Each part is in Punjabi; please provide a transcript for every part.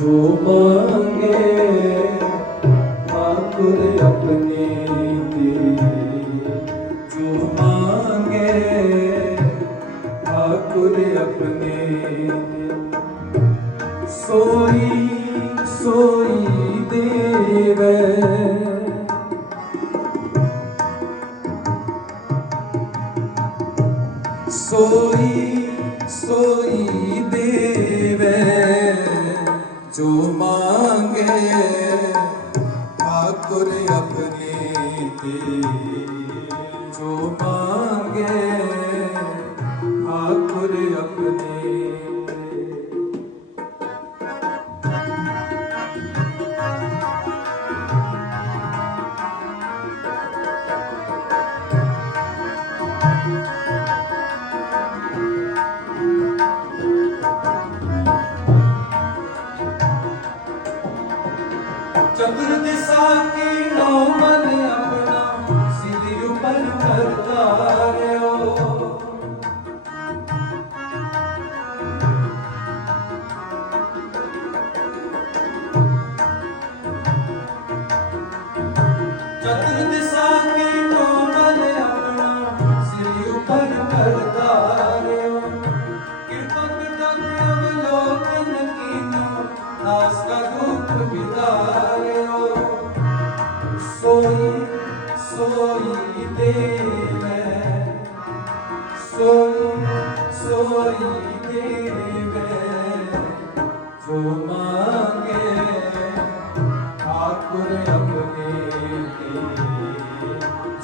ਜੋ ਮੰਗੇ ਆਖੁਰ ਜੋ ਮੰਗੇ ਆਖੁਰ ਆਪਣੇ ਸੋਈ ਸੋਈ ਦੇਵੇ। ਸੋਈ ਜੋ ਮੰਗੇ ਠਾਕੁਰ ਅਪ 叫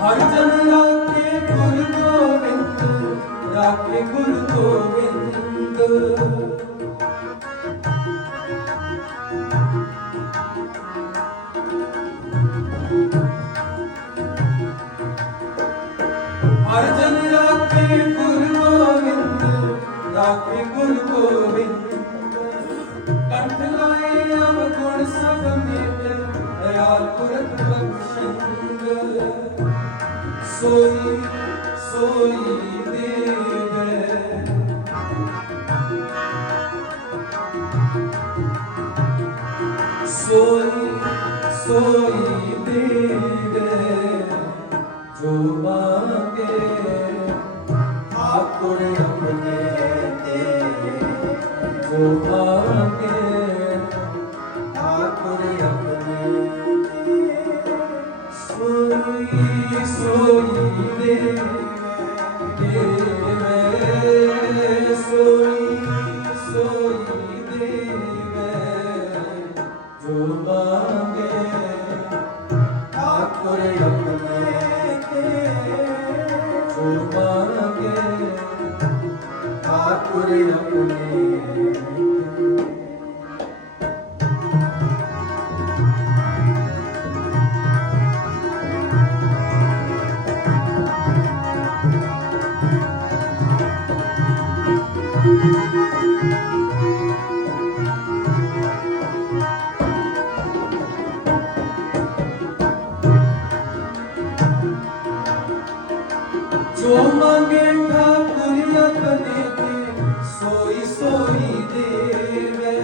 ਹਰ ਜਨ ਰਾਖੇ ਗੁਰ ਗੋਬਿੰਦ ਰਾਖੇ ਗੁਰ ਗੋਬਿੰਦ। ਹਰ ਜਨ ਰਾਖੇ ਗੁਰ ਗੋਬਿੰਦ ਰਾਖੇ ਗੁਰ ਗੋਬਿੰਦ ਕੰਠ ਲਾਏ ਅਵ ਗੁਣ ਸਭ ਮੇਟ ਦਇਆਲ ਪੁਰਖ ਬਖਸ਼ਿੰਦ। ਸੋਈ ਸੋਈ ਦੇਵੇ। ਸੋਈ ਸੋਈ ਦੇਵੇ। ਜੋ ਮੰਗੇ ਤੁਰੇ ਨਾ ਪੁਨੇ ਜੋ ਮੰਗੇ ਠਾਕੁਰ ਅਤਨੇ ਤੇ ਸੋਈ ਸੋਈ ਦੇਵੇ।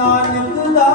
நான் இருக்குதா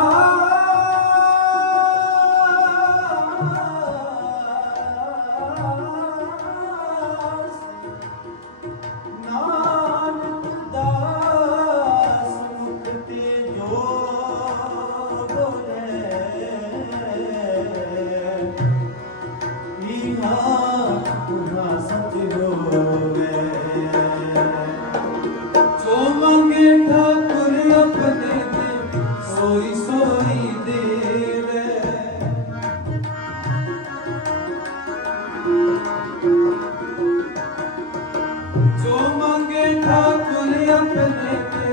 ठाकुर अपने ते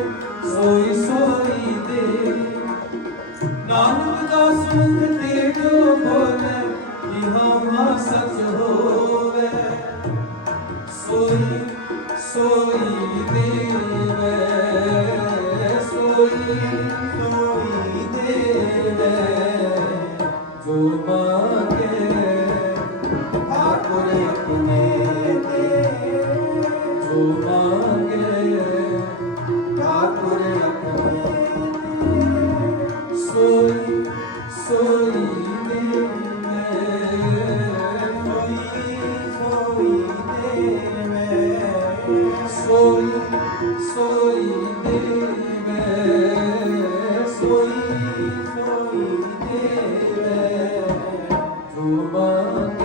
सोई सोई दे नानक का सुख ते जो बोले यहाँ सच होवे सोई सोई देवे सोई सोई देवे जो मा ਜੋ